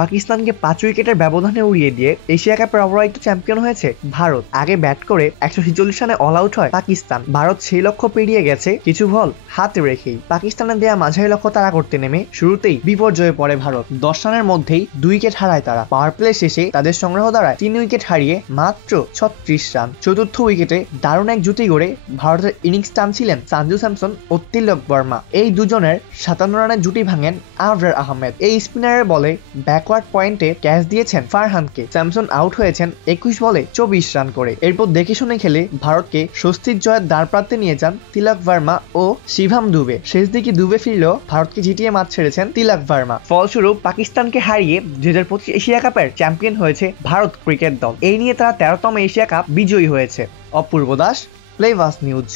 পাকিস্তানকে 5 উইকেটের ব্যবধানে উড়িয়ে দিয়ে এশিয়া কাপের অপরাজিত চ্যাম্পিয়ন হয়েছে ভারত। আগে ব্যাট করে 146 রানে অল আউট হয় পাকিস্তান। ভারত সেই লক্ষ্য পেরিয়ে গেছে কিছু বল হাতে রেখেই। পাকিস্তানের দেয়া মাঝারি লক্ষ্য তাড়া করতে নেমে শুরুতেই বিপর্যয়ে পড়ে ভারত। 10 রানের মধ্যেই 2 উইকেট হারায় তারা। পাওয়ার প্লে শেষে তাদের সংগ্রহ দাঁড়ায় 3 উইকেট হারিয়ে মাত্র 36 রান। চতুর্থ উইকেটে দারুণ এক জুটি গড়ে ভারতের ইনিংস টানছিলেন সঞ্জু স্যামসন ও তিলক বর্মা। এই দুজনের 57 রানের জুটি ভাঙেন আবরার আহমেদ। এই স্পিনারের বলে ব্যাকওয়ার্ড পয়েন্টে ক্যাচ দিয়েছেন ফারহানকে। স্যামসন আউট হয়েছেন 21 বলে 24 রান করে। এরপর দেখে শুনে খেলে ভারতকে স্বস্তির জয়ের দ্বারপ্রান্তে নিয়ে যান তিলক ভার্মা ও শিভাম দুবে। শেষ দিকে দুবে ফিরলেও ভারতকে জিতিয়ে মাঠ ছেড়েছেন তিলক ভার্মা। ফলস্বরূপ পাকিস্তানকে হারিয়ে 2025 এশিয়া কাপের চ্যাম্পিয়ন হয়েছে ভারত ক্রিকেট দল। এই নিয়ে তারা 13তম এশিয়া কাপ বিজয়ী হয়েছে। অপূর্ব দাস, প্লেভাস নিউজ।